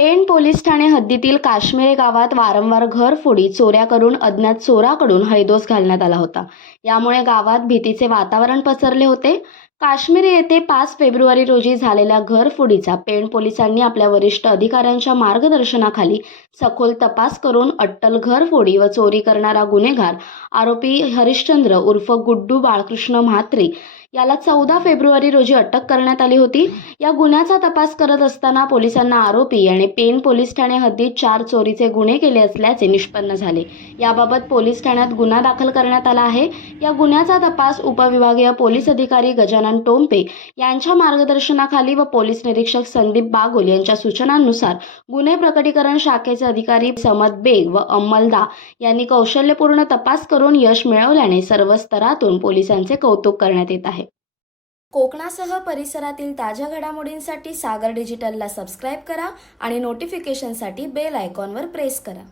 Pen police Thane हद्दीतील काश्मीरे गावात वारंवार घरफोडी चोऱ्या करून अज्ञात चोराकडून हैदोस घालण्यात आला होता. यामुळे गावात भीतीचे वातावरण पसरले होते. काश्मीर येथे पाच फेब्रुवारी रोजी झालेल्या घरफोडीचा पेण पोलिसांनी आपल्या वरिष्ठ अधिकाऱ्यांच्या मार्गदर्शनाखाली सखोल तपास करून अट्टल घरफोडी व चोरी करणारा गुन्हेगार आरोपी हरिश्चंद्र उर्फ गुड्डू बाळकृष्ण म्हात्रे याला चौदा फेब्रुवारी रोजी अटक करण्यात आली होती. या गुन्ह्याचा तपास करत असताना पोलिसांना आरोपी याने पेण पोलीस ठाणे हद्दीत चार चोरीचे गुन्हे केले असल्याचे निष्पन्न झाले. याबाबत पोलीस ठाण्यात गुन्हा दाखल करण्यात आला आहे. या गुन्ह्याचा तपास उपविभागीय पोलीस अधिकारी गजानन टोंपे यांच्या मार्गदर्शनाखाली व पोलीस निरीक्षक संदीप बागुल यांच्या सूचनांनुसार गुन्हे प्रकटीकरण शाखेचे अधिकारी समद बेग व अंमलदा यांनी कौशल्यपूर्ण तपास करून यश मिळवल्याने सर्व स्तरातून पोलिसांचे कौतुक करण्यात येत आहे. कोकणासह परिसरातील ताज्या घडामोडींसाठी सागर डिजिटलला सबस्क्राईब करा आणि नोटिफिकेशनसाठी बेल आयकॉनवर प्रेस करा.